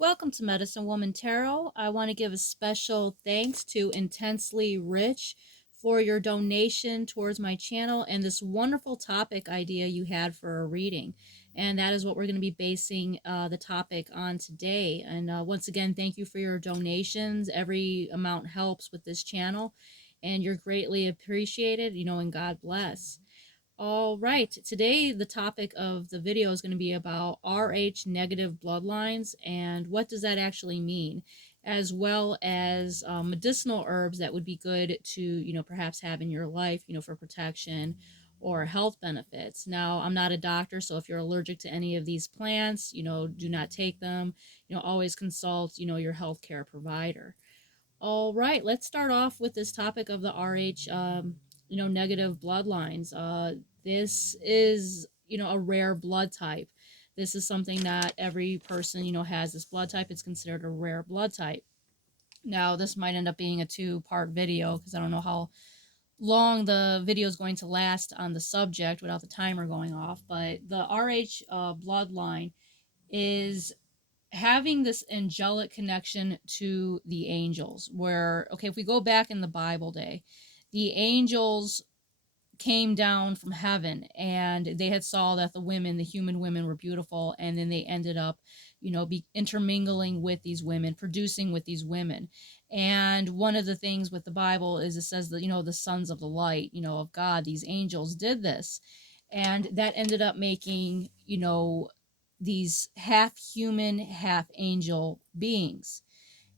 Welcome to Medicine Woman Tarot. I want to give a special thanks to Intensely Rich for your donation towards my channel and this wonderful topic idea you had for a reading. And that is what we're going to be basing the topic on today. And once again, thank you for your donations. Every amount helps with this channel, and you're greatly appreciated, and God bless. All right, today the topic of the video is going to be about Rh negative bloodlines and what does that actually mean, as well as medicinal herbs that would be good to, perhaps have in your life, for protection or health benefits. Now, I'm not a doctor, so if you're allergic to any of these plants, do not take them. Always consult, your healthcare provider. All right, let's start off with this topic of the Rh, negative bloodlines. This is, a rare blood type. This is something that every person, has this blood type. It's considered a rare blood type. Now, this might end up being a two-part video because I don't know how long the video is going to last on the subject without the timer going off. But the Rh bloodline is having this angelic connection to the angels, where, okay, if we go back in the Bible day, the angels came down from heaven and they had saw that the human women were beautiful, and then they ended up, intermingling with these women, producing with these women. And one of the things with the Bible is it says that, the sons of the light, of God, these angels did this. And that ended up making, these half human, half angel beings.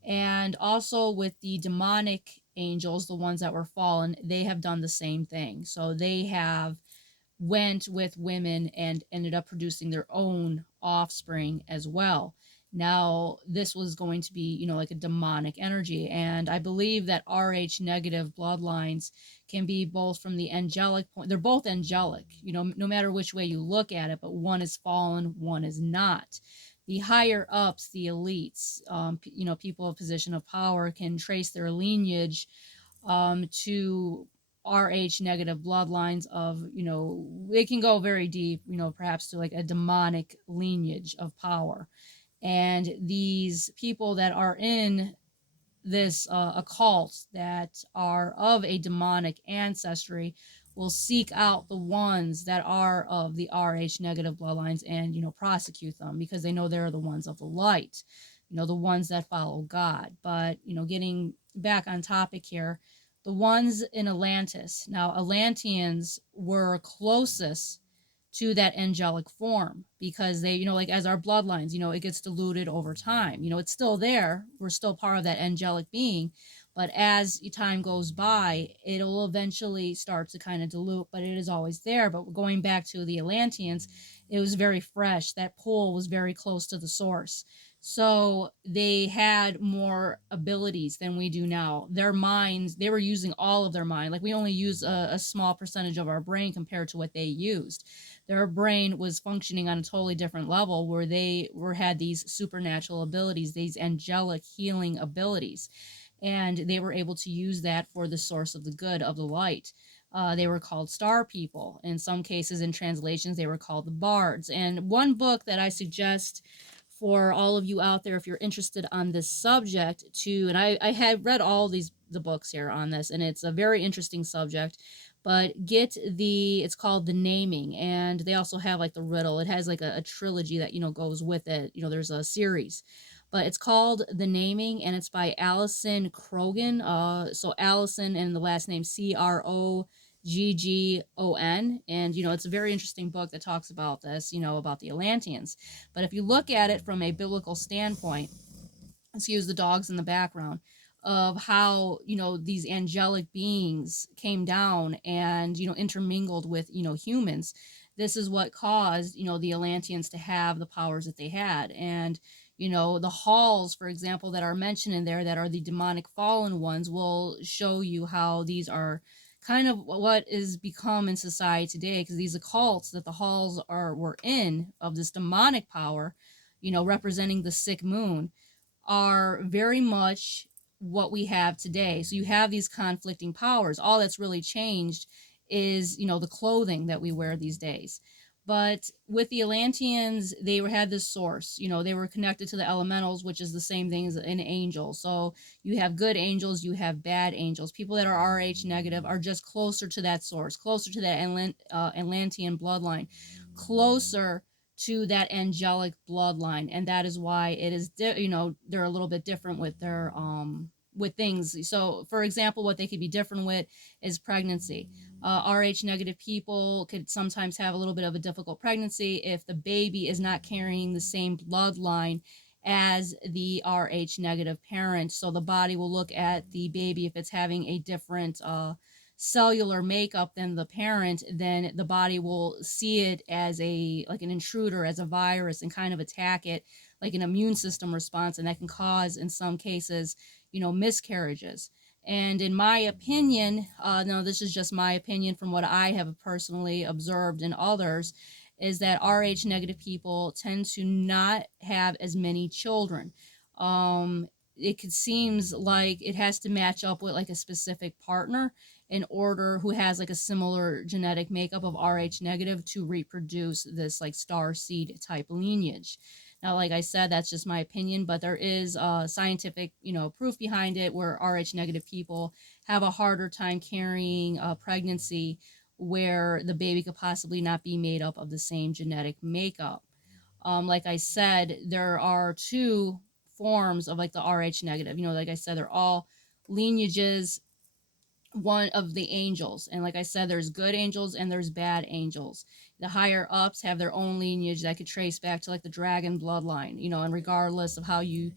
And also with the demonic angels, the ones that were fallen, they have done the same thing. So they have went with women and ended up producing their own offspring as well. Now, this was going to be, like a demonic energy. And I believe that Rh negative bloodlines can be both from the angelic point. They're both angelic, no matter which way you look at it, but one is fallen, one is not. The higher ups, the elites, people of position of power can trace their lineage to Rh negative bloodlines of, they can go very deep, perhaps to like a demonic lineage of power. And these people that are in this occult that are of a demonic ancestry will seek out the ones that are of the Rh negative bloodlines and, prosecute them because they know they're the ones of the light, the ones that follow God. But, getting back on topic here, the ones in Atlantis. Now, Atlanteans were closest to that angelic form because they, like as our bloodlines, it gets diluted over time. It's still there. We're still part of that angelic being. But as time goes by, it'll eventually start to kind of dilute, but it is always there. But going back to the Atlanteans, it was very fresh. That pool was very close to the source. So they had more abilities than we do now. Their minds, they were using all of their mind. Like we only use a small percentage of our brain compared to what they used. Their brain was functioning on a totally different level where they had these supernatural abilities, these angelic healing abilities, and they were able to use that for the source of the good of the light. They were called star people. In some cases, in translations, they were called the bards. And one book that I suggest for all of you out there, if you're interested on this subject, and I had read all the books here on this, and it's a very interesting subject. But get it's called The Naming, and they also have like the riddle. It has like a trilogy that, goes with it. There's a series, but it's called The Naming, and it's by Allison Krogan. So Allison and the last name Croggon. And, it's a very interesting book that talks about this, about the Atlanteans. But if you look at it from a biblical standpoint, excuse the dogs in the background, of how, these angelic beings came down and, intermingled with, humans. This is what caused, the Atlanteans to have the powers that they had. And, the halls, for example, that are mentioned in there that are the demonic fallen ones will show you how these are kind of what is become in society today, because these occults that the halls were in of this demonic power, representing the sick moon, are very much what we have today. So you have these conflicting powers. All that's really changed is, the clothing that we wear these days. But with the Atlanteans, had this source. They were connected to the elementals, which is the same thing as an angel. So you have good angels, you have bad angels. People that are RH negative are just closer to that source, closer to that Atlantean bloodline, closer to that angelic bloodline, and that is why it is. They're a little bit different with their with things. So, for example, what they could be different with is pregnancy. RH negative people could sometimes have a little bit of a difficult pregnancy if the baby is not carrying the same bloodline as the RH negative parent. So the body will look at the baby if it's having a different cellular makeup than the parent, then the body will see it as a like an intruder, as a virus, and kind of attack it like an immune system response, and that can cause in some cases miscarriages. And in my opinion, no, this is just my opinion from what I have personally observed in others, is that RH negative people tend to not have as many children. It seems like it has to match up with like a specific partner in order who has like a similar genetic makeup of RH negative to reproduce this like star seed type lineage. Now, like I said, that's just my opinion, but there is scientific, proof behind it where RH negative people have a harder time carrying a pregnancy where the baby could possibly not be made up of the same genetic makeup. Like I said, there are two forms of like the RH negative. Like I said, they're all lineages one of the angels. And like I said, there's good angels and there's bad angels. The higher ups have their own lineage that could trace back to like the dragon bloodline, and regardless of how you,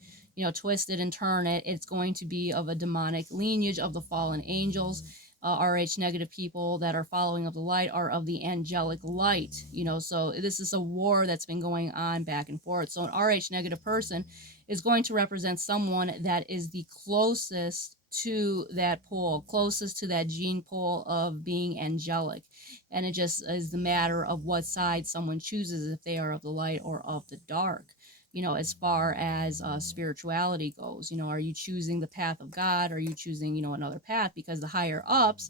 twist it and turn it, it's going to be of a demonic lineage of the fallen angels. RH negative people that are following of the light are of the angelic light, so this is a war that's been going on back and forth. So an RH negative person is going to represent someone that is the closest to that pole, closest to that gene pool of being angelic. And it just is the matter of what side someone chooses, if they are of the light or of the dark. As far as spirituality goes, are you choosing the path of God? Or are you choosing, another path? Because the higher ups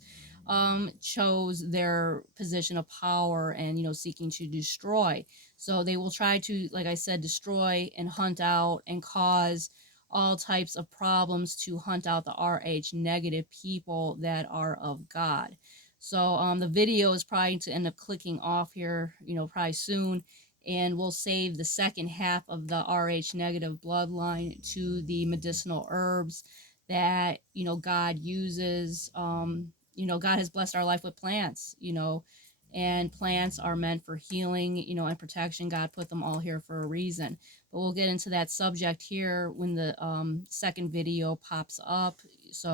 chose their position of power and, seeking to destroy. So they will try to, like I said, destroy and hunt out and cause all types of problems to hunt out the RH negative people that are of God. So the video is probably to end up clicking off here, probably soon. And we'll save the second half of the RH negative bloodline to the medicinal herbs that, God uses. God has blessed our life with plants, and plants are meant for healing, and protection. God put them all here for a reason. But we'll get into that subject here when the second video pops up.